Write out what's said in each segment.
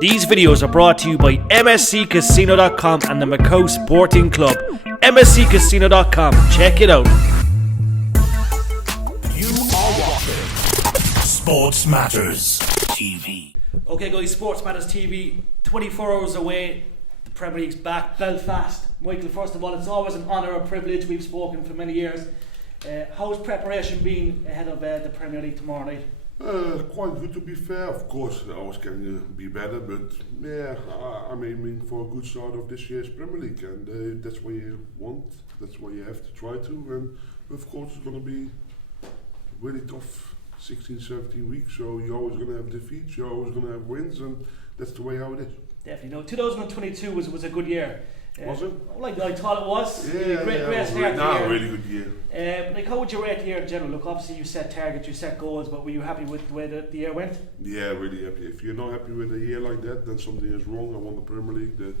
These videos are brought to you by MSCCasino.com and the Macau Sporting Club. MSCCasino.com, check it out. You are watching Sports Matters TV. Okay guys, Sports Matters TV, 24 hours away, the Premier League's back, Belfast. Michael, first of all, it's always an honour, a privilege, we've spoken for many years. How's preparation been ahead of the Premier League tomorrow night? Quite good, to be fair. Of course, I always can be better, but yeah, I'm aiming for a good start of this year's Premier League, and that's what you want, that's what you have to try to, and of course it's going to be really tough 16, 17 weeks, so you're always going to have defeats, you're always going to have wins, and that's the way how it is. Definitely. No, 2022 was a good year. Was it? Like I thought it was. Yeah, great start to the year. Really good year. Like, how would you rate the year in general? Look, obviously you set targets, you set goals, but were you happy with the way the year went? Yeah, really happy. If you're not happy with a year like that, then something is wrong. I won the Premier League, the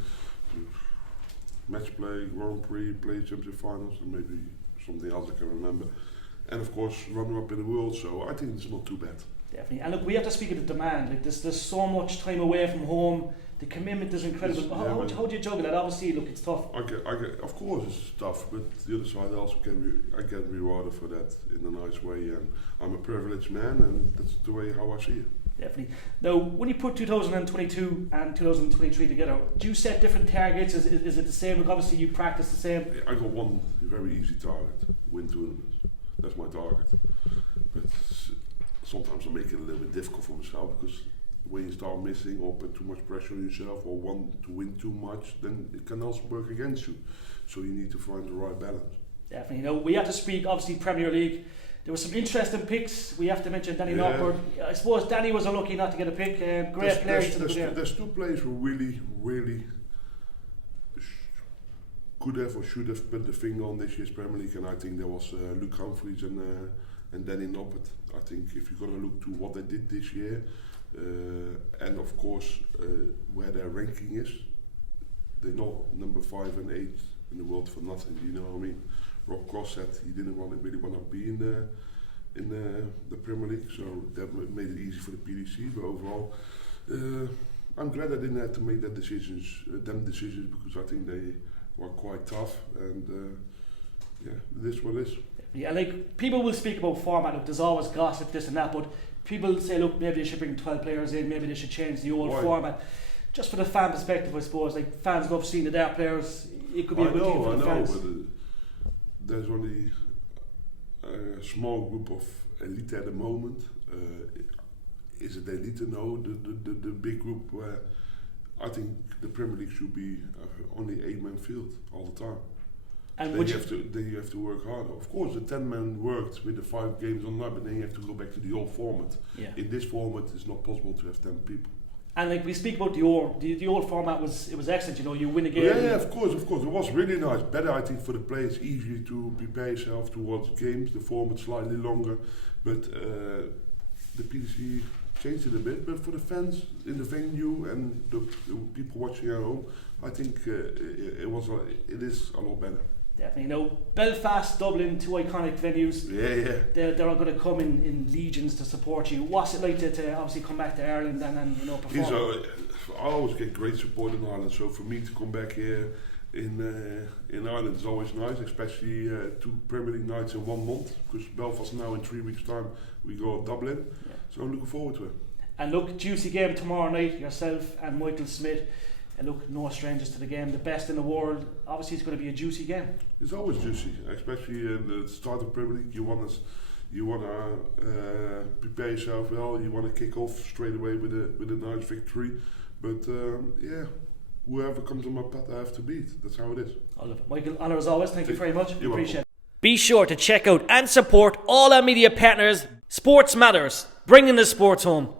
match play, Grand Prix, play Champions Finals, and maybe something else I can remember. And of course, runner-up in the world, so I think it's not too bad. Definitely. And look, we have to speak of the demand. Like, there's so much time away from home. The commitment is incredible. How do you juggle that? Obviously, look, it's tough. I get, of course, it's tough, but the other side also I get rewarded for that in a nice way, and I'm a privileged man, and that's the way how I see it. Definitely. Now, when you put 2022 and 2023 together, do you set different targets? Is it the same? Look, obviously, you practice the same. I got one very easy target: win tournaments. That's my target. But sometimes I make it a little bit difficult for myself because when you start missing or put too much pressure on yourself or want to win too much, then it can also work against you. So you need to find the right balance. Definitely. Now, we have to speak, obviously, Premier League. There were some interesting picks. We have to mention Danny Noppert. I suppose Danny was unlucky not to get a pick. Great player. There's two players who really could have or should have put the finger on this year's Premier League, and I think there was Luke Humphries and Danny Noppert. I think if you're going to look to what they did this year, and of course where their ranking is, they're not number 5 and 8 in the world for nothing. You know what I mean? Rob Cross said he didn't really want to be in the Premier League, so that made it easy for the PDC. But overall, I'm glad I didn't have to make them decisions because I think they were quite tough, and yeah, it is what it is. Yeah, like, people will speak about format. Look, there's always gossip, this and that, but people say, look, maybe they should bring 12 players in, maybe they should change the old format. Just for the fan perspective, I suppose, like, fans love seeing their players. It could be a good thing for the fans. But there's only a small group of elite at the moment. Is it elite? No, the big group where I think the Premier League should be only 8-man field all the time. And then you have to work harder. Of course, the 10-man worked with the 5 games online, but then you have to go back to the old format. Yeah. In this format, it's not possible to have 10 people. And like, we speak about the old format was excellent. You know, you win a game. Yeah, of course. It was really nice. Better, I think, for the players, easier to prepare yourself towards games. The format slightly longer, but the PDC changed it a bit. But for the fans in the venue and the people watching at home, I think it is a lot better. Definitely. Now, Belfast, Dublin, 2 iconic venues. Yeah. They're all going to come in legions to support you. What's it like to obviously come back to Ireland and perform? I always get great support in Ireland, so for me to come back here in Ireland is always nice, especially 2 Premier League nights in 1 month, because Belfast now in 3 weeks' time we go to Dublin. Yeah. So I'm looking forward to it. And look, juicy game tomorrow night, yourself and Michael Smith. And look, no strangers to the game, the best in the world. Obviously, it's going to be a juicy game. It's always juicy, especially in the start of Premier League. You want to prepare yourself well. You want to kick off straight away with a nice victory. But yeah, whoever comes on my path, I have to beat. That's how it is. I love it, Michael. Honour as always. Thank you very much. You're Appreciate welcome. it. Be sure to check out and support all our media partners. Sports Matters, bringing the sports home.